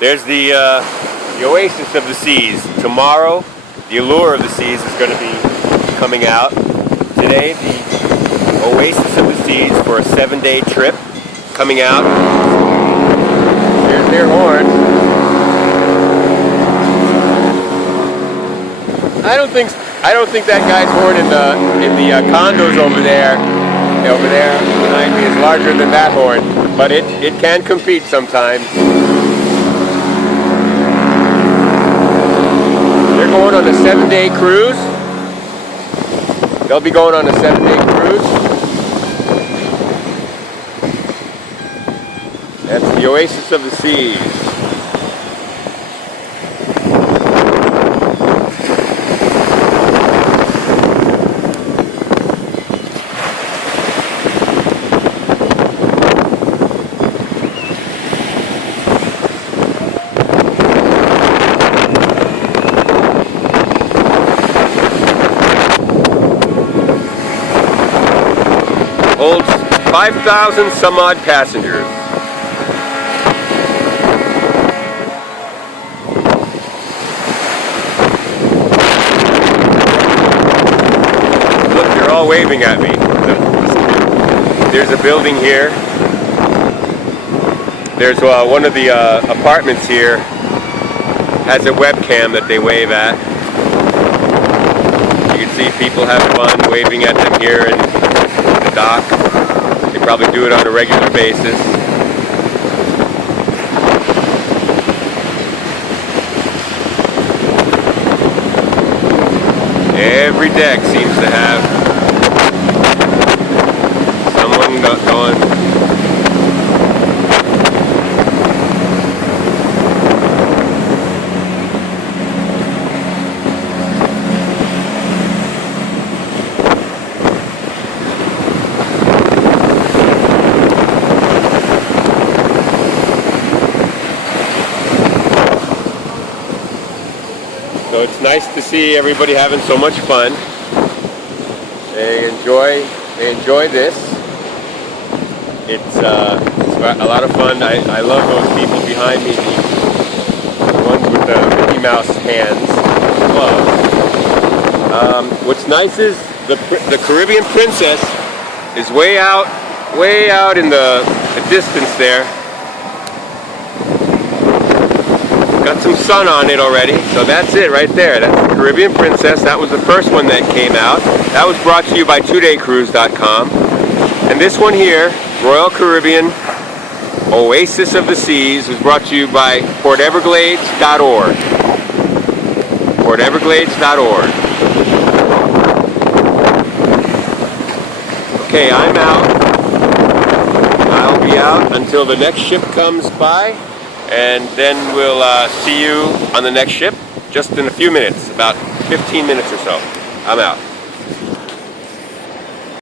There's the Oasis of the Seas. Tomorrow, the Allure of the Seas is going to be coming out. Today, the Oasis of the Seas for a 7-day trip coming out. There's their horn. I don't think that guy's horn in the condos over there behind me is larger than that horn, but it can compete sometimes. They're going on a 7-day cruise. They'll be going on a 7-day cruise. That's the Oasis of the Seas. Holds 5,000 some odd passengers. Look, they're all waving at me. There's a building here. There's one of the apartments here has a webcam that they wave at. You can see people have fun waving at them here in the dock. They probably do it on a regular basis. Every deck seems to have someone going. So it's nice to see everybody having so much fun. They enjoy this. It's a lot of fun. I love those people behind me, the ones with the Mickey Mouse hands, gloves. What's nice is the Caribbean Princess is way out in the distance there. Got some sun on it already, so that's it right there. That's the Caribbean Princess. That was the first one that came out. That was brought to you by todaycruise.com. And this one here, Royal Caribbean Oasis of the Seas, was brought to you by porteverglades.org. porteverglades.org. Okay, I'm out. I'll be out until the next ship comes by. And then we'll see you on the next ship just in a few minutes, about 15 minutes or so. I'm out.